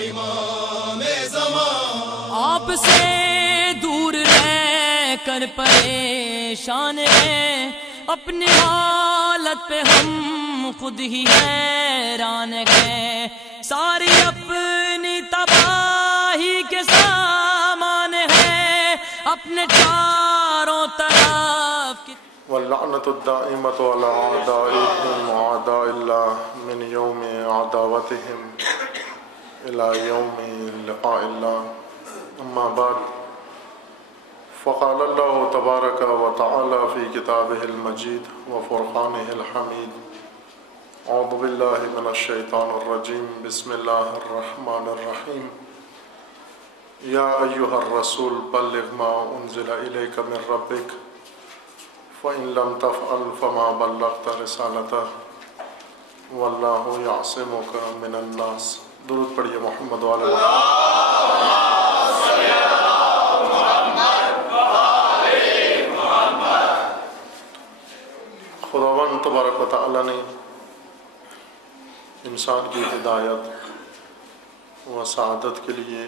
امام زمان، آپ سے دور رہ کر پریشان ہیں، اپنی حالت پہ ہم خود ہی حیران ہیں، ساری اپنی تباہی کے سامان ہے، اپنے چاروں طرف واللعنة الدائمة على أعدائهم وأعداء الله من يوم عداوتهم إلى يوم لقاء الله. أما بعد، فقال الله تبارك وتعالى في كتابه المجيد وفرقانه الحميد: أعوذ بالله من الشيطان الرجيم، بسم الله الرحمن الرحيم. يا أيها الرسول بلغ ما أنزل إليك من ربك فَإِن لَمْ تَفْعَلْ فَمَا بَلَّغْتَ رِسَالَتَهُ وَاللَّهُ يَعْصِمُكَ مِنَ النَّاسِ. درود پڑھیے محمد وعلی محمد. خداوند تبارک و تعالی نے انسان کی ہدایت و سعادت کے لیے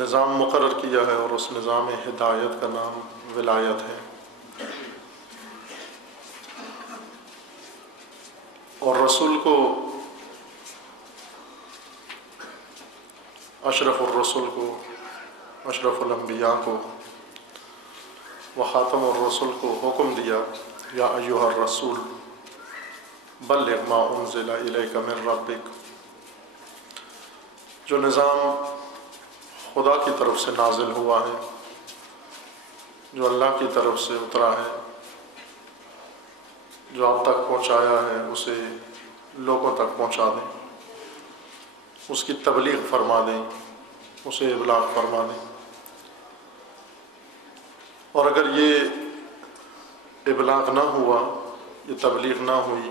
نظام مقرر کیا ہے، اور اس نظام ہدایت کا نام ولایت ہے. اور رسول کو، اشرف الرسول کو، اشرف الانبیاء کو و خاتم الرسول کو حکم دیا: یا ایھا الرسول بلغ ما انزل الیک من ربک. جو نظام خدا کی طرف سے نازل ہوا ہے، جو اللہ کی طرف سے اترا ہے، جو آپ تک پہنچایا ہے، اسے لوگوں تک پہنچا دیں، اس کی تبلیغ فرما دیں، اسے ابلاغ فرما دیں. اور اگر یہ ابلاغ نہ ہوا، یہ تبلیغ نہ ہوئی،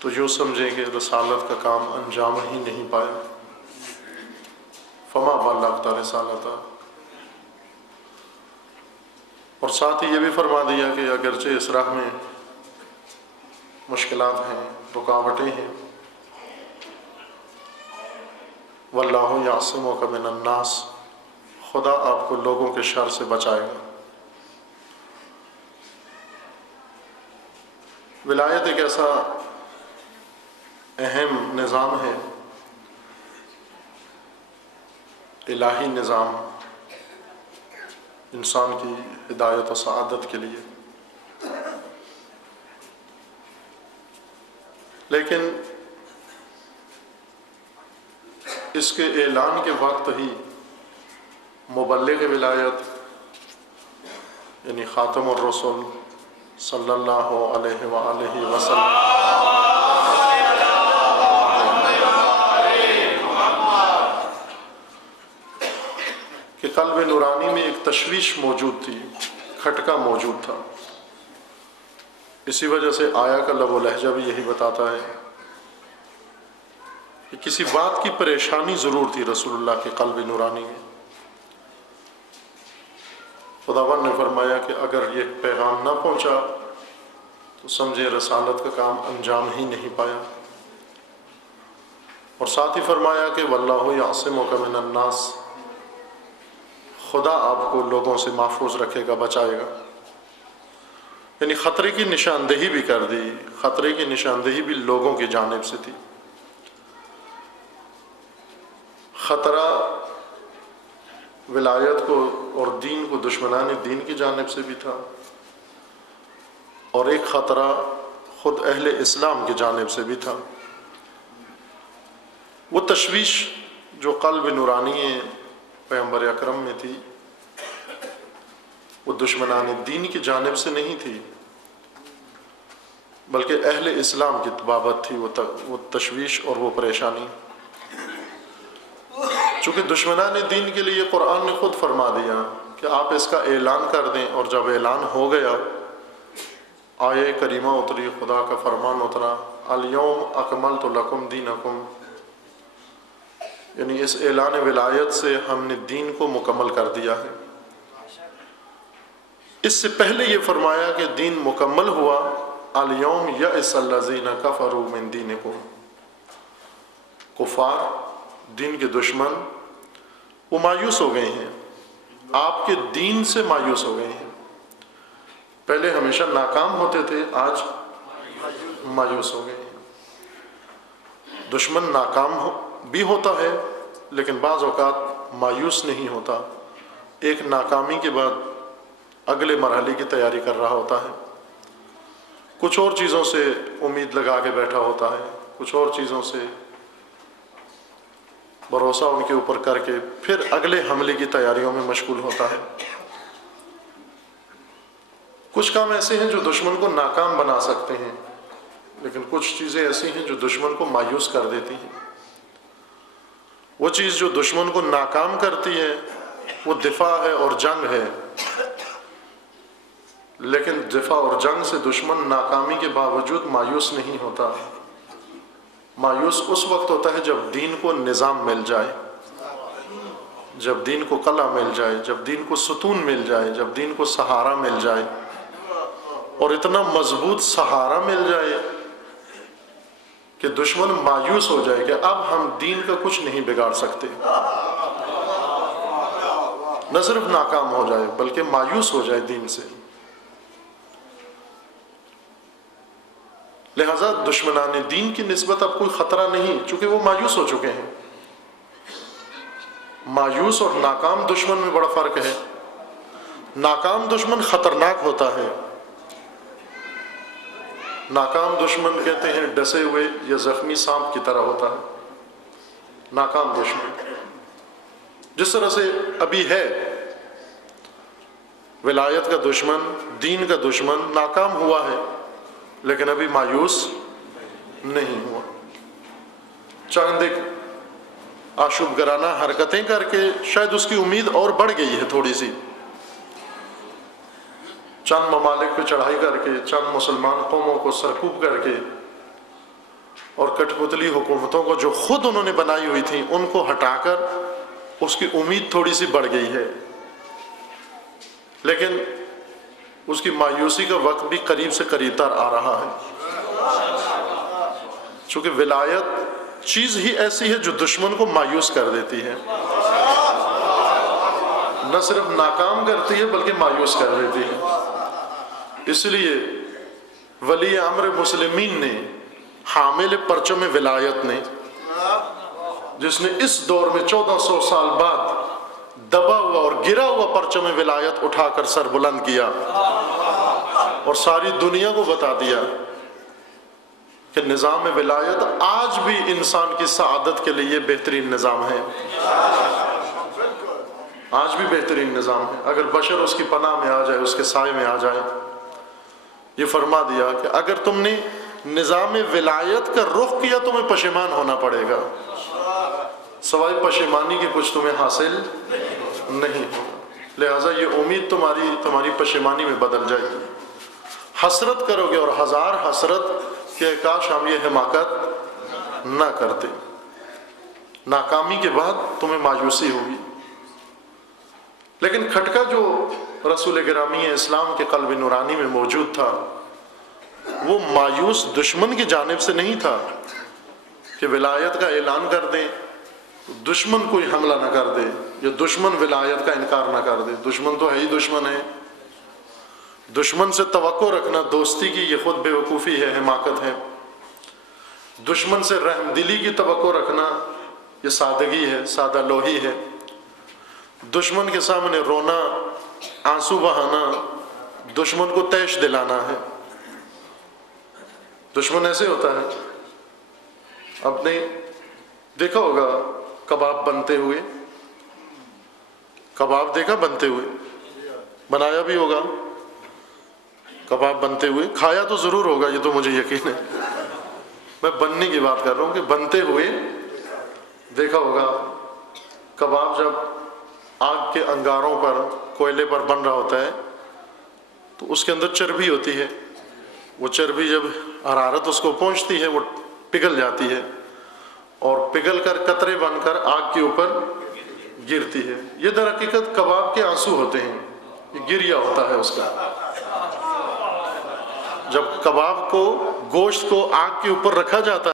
تو یوں سمجھیں کہ رسالت کا کام انجام ہی نہیں پایا. فما بلغت رسالتہ. اور ساتھ ہی یہ بھی فرما دیا کہ اگرچہ اس راہ میں مشکلات ہیں، رکاوٹیں ہیں، واللہ یعصمک من الناس، خدا آپ کو لوگوں کے شر سے بچائے گا. ولایت ایک ایسا اہم نظام ہے، الہی نظام، انسان کی ہدایت و سعادت کے لیے. لیکن اس کے اعلان کے وقت ہی مبلغ ولایت یعنی خاتم الرسول صلی اللہ علیہ وآلہ وسلم کہ قلب نورانی میں ایک تشویش موجود تھی، کھٹکا موجود تھا. اسی وجہ سے آیا کا لب و لہجہ بھی یہی بتاتا ہے کہ کسی بات کی پریشانی ضرور تھی رسول اللہ کے قلب نورانی میں. خداوند نے فرمایا کہ اگر یہ پیغام نہ پہنچا تو سمجھے رسالت کا کام انجام ہی نہیں پایا. اور ساتھ ہی فرمایا کہ واللہ یعصمک من الناس، خدا آپ کو لوگوں سے محفوظ رکھے گا، بچائے گا. یعنی خطرے کی نشاندہی بھی کر دی، خطرے کی نشاندہی بھی لوگوں کی جانب سے تھی. خطرہ ولایت کو اور دین کو دشمنان دین کی جانب سے بھی تھا، اور ایک خطرہ خود اہل اسلام کی جانب سے بھی تھا. وہ تشویش جو قلب نورانی پیغمبر اکرم میں تھی، وہ دشمنان دین کی جانب سے نہیں تھی، بلکہ اہل اسلام کی طبابت تھی وہ تشویش اور وہ پریشانی. چونکہ دشمنان دین کے لیے قرآن نے خود فرما دیا کہ آپ اس کا اعلان کر دیں، اور جب اعلان ہو گیا، آیہ کریمہ اتری، خدا کا فرمان اترا: الیوم اکملت لکم دینکم. یعنی اس اعلان ولایت سے ہم نے دین کو مکمل کر دیا ہے. اس سے پہلے یہ فرمایا کہ دین مکمل ہوا الیوم یئس الذین کفروا من دینکم، کفار دین کے دشمن وہ مایوس ہو گئے ہیں، آپ کے دین سے مایوس ہو گئے ہیں۔ پہلے ہمیشہ ناکام ہوتے تھے، آج مایوس ہو گئے ہیں۔ دشمن ناکام بھی ہوتا ہے لیکن بعض اوقات مایوس نہیں ہوتا، ایک ناکامی کے بعد اگلے مرحلے کی تیاری کر رہا ہوتا ہے، کچھ اور چیزوں سے امید لگا کے بیٹھا ہوتا ہے، کچھ اور چیزوں سے بھروسہ ان کے اوپر کر کے پھر اگلے حملے کی تیاریوں میں مشغول ہوتا ہے۔ کچھ کام ایسے ہیں جو دشمن کو ناکام بنا سکتے ہیں، لیکن کچھ چیزیں ایسی ہیں جو دشمن کو مایوس کر دیتی ہیں۔ وہ چیز جو دشمن کو ناکام کرتی ہے وہ دفاع ہے اور جنگ ہے، لیکن دفاع اور جنگ سے دشمن ناکامی کے باوجود مایوس نہیں ہوتا۔ مایوس اس وقت ہوتا ہے جب دین کو نظام مل جائے، جب دین کو قلعہ مل جائے، جب دین کو ستون مل جائے، جب دین کو سہارا مل جائے، اور اتنا مضبوط سہارا مل جائے کہ دشمن مایوس ہو جائے کہ اب ہم دین کا کچھ نہیں بگاڑ سکتے، نہ صرف ناکام ہو جائے بلکہ مایوس ہو جائے دین سے۔ لہذا دشمنان دین کی نسبت اب کوئی خطرہ نہیں، چونکہ وہ مایوس ہو چکے ہیں۔ مایوس اور ناکام دشمن میں بڑا فرق ہے۔ ناکام دشمن خطرناک ہوتا ہے، ناکام دشمن کہتے ہیں ڈسے ہوئے یا زخمی سانپ کی طرح ہوتا ہے۔ ناکام دشمن جس طرح سے ابھی ہے ولایت کا دشمن، دین کا دشمن ناکام ہوا ہے لیکن ابھی مایوس نہیں ہوا، چند ایک آشوب گرانہ حرکتیں کر کے شاید اس کی امید اور بڑھ گئی ہے تھوڑی سی، چند ممالک پہ چڑھائی کر کے، چند مسلمان قوموں کو سرکوب کر کے، اور کٹ پتلی حکومتوں کو جو خود انہوں نے بنائی ہوئی تھیں ان کو ہٹا کر اس کی امید تھوڑی سی بڑھ گئی ہے، لیکن اس کی مایوسی کا وقت بھی قریب سے قریب تر آ رہا ہے، چونکہ ولایت چیز ہی ایسی ہے جو دشمن کو مایوس کر دیتی ہے، نہ صرف ناکام کرتی ہے بلکہ مایوس کر دیتی ہے۔ اس لیے ولی امر مسلمین نے، حامل پرچم ولایت نے، جس نے اس دور میں 1400 سال بعد دبا ہوا اور گرا ہوا پرچم ولایت اٹھا کر سر بلند کیا اور ساری دنیا کو بتا دیا کہ نظام ولایت آج بھی انسان کی سعادت کے لیے بہترین نظام ہے، آج بھی بہترین نظام ہے اگر بشر اس کی پناہ میں آ جائے، اس کے سائے میں آ جائے۔ یہ فرما دیا کہ اگر تم نے نظام ولایت کا رخ کیا تمہیں پشیمان ہونا پڑے گا، سوائے پشیمانی کے کچھ تمہیں حاصل نہیں ہوگا، لہٰذا یہ امید تمہاری پشیمانی میں بدل جائے گی، حسرت کرو گے اور ہزار حسرت کہ کاش ہم یہ حماقت نہ کرتے۔ ناکامی کے بعد تمہیں مایوسی ہوگی، لیکن کھٹکا جو رسول گرامی اسلام کے قلب نورانی میں موجود تھا وہ مایوس دشمن کی جانب سے نہیں تھا کہ ولایت کا اعلان کر دیں، دشمن کوئی حملہ نہ کر دے یا دشمن ولایت کا انکار نہ کر دے، دشمن تو ہے ہی دشمن ہے، دشمن سے توقع رکھنا دوستی کی یہ خود بے وقوفی ہے، حماقت ہے، دشمن سے رحم دلی کی توقع رکھنا یہ سادگی ہے، سادہ لوہی ہے، دشمن کے سامنے رونا، آنسو بہانا دشمن کو تیش دلانا ہے۔ دشمن ایسے ہوتا ہے، آپ نے دیکھا ہوگا کباب بنتے ہوئے، کباب دیکھا بنتے ہوئے، بنایا بھی ہوگا کباب بنتے ہوئے، کھایا تو ضرور ہوگا، یہ تو مجھے یقین ہے، میں بننے کی بات کر رہا ہوں کہ بنتے ہوئے دیکھا ہوگا کباب جب آگ کے انگاروں پر، کوئلے پر بن رہا ہوتا ہے تو اس کے اندر چربی ہوتی ہے، وہ چربی جب حرارت اس کو پہنچتی ہے وہ پگھل جاتی ہے اور پگھل کر قطرے بن کر آگ کے اوپر گرتی ہے، یہ در حقیقت کباب کے آنسو ہوتے ہیں، یہ گریہ ہوتا ہے اس کا، جب کباب کو، گوشت کو آگ کے اوپر رکھا جاتا